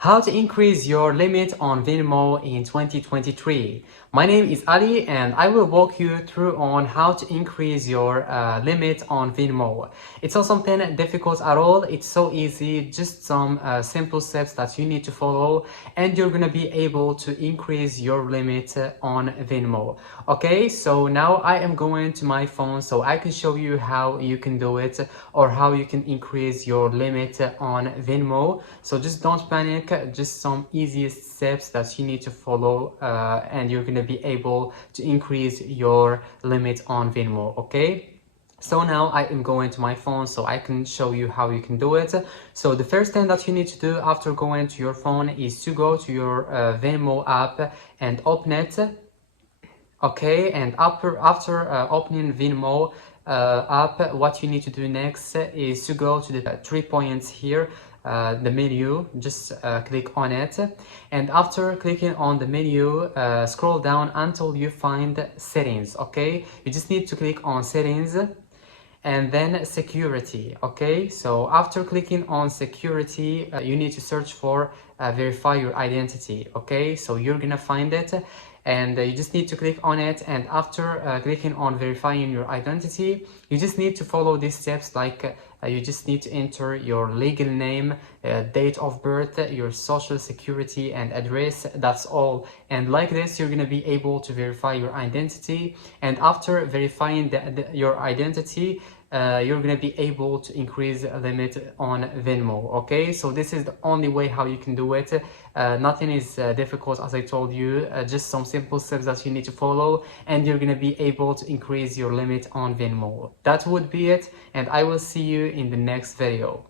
How to increase your limit on Venmo in 2023. My name is Ali and I will walk you through on how to increase your limit on Venmo. It's not something difficult at all. It's so easy, just some simple steps that you need to follow and you're gonna be able to increase your limit on Venmo. Okay, so now I am going to my phone so I can show you how you can do it or how you can increase your limit on Venmo. So just don't panic, just some easiest steps that you need to follow and you're gonna be able to increase your limit on Venmo. Okay, so now I am going to my phone so I can show you how you can do it. So the first thing that you need to do after going to your phone is to go to your Venmo app and open it. Okay, and after opening Venmo app, what you need to do next is to go to the 3 points here, the menu. Just click on it, and after clicking on the menu, scroll down until you find settings. Okay, you just need to click on settings and then security. Okay, so after clicking on security, you need to search for verify your identity. Okay, so you're gonna find it and you just need to click on it, and after clicking on verifying your identity, you just need to follow these steps, like you just need to enter your legal name, date of birth, your social security and address. That's all, and like this you're gonna be able to verify your identity, and after verifying your identity, you're gonna be able to increase the limit on Venmo. Okay, so this is the only way how you can do it. Nothing is difficult, as I told you, just some simple steps that you need to follow and you're gonna be able to increase your limit on Venmo. That would be it, and I will see you in the next video.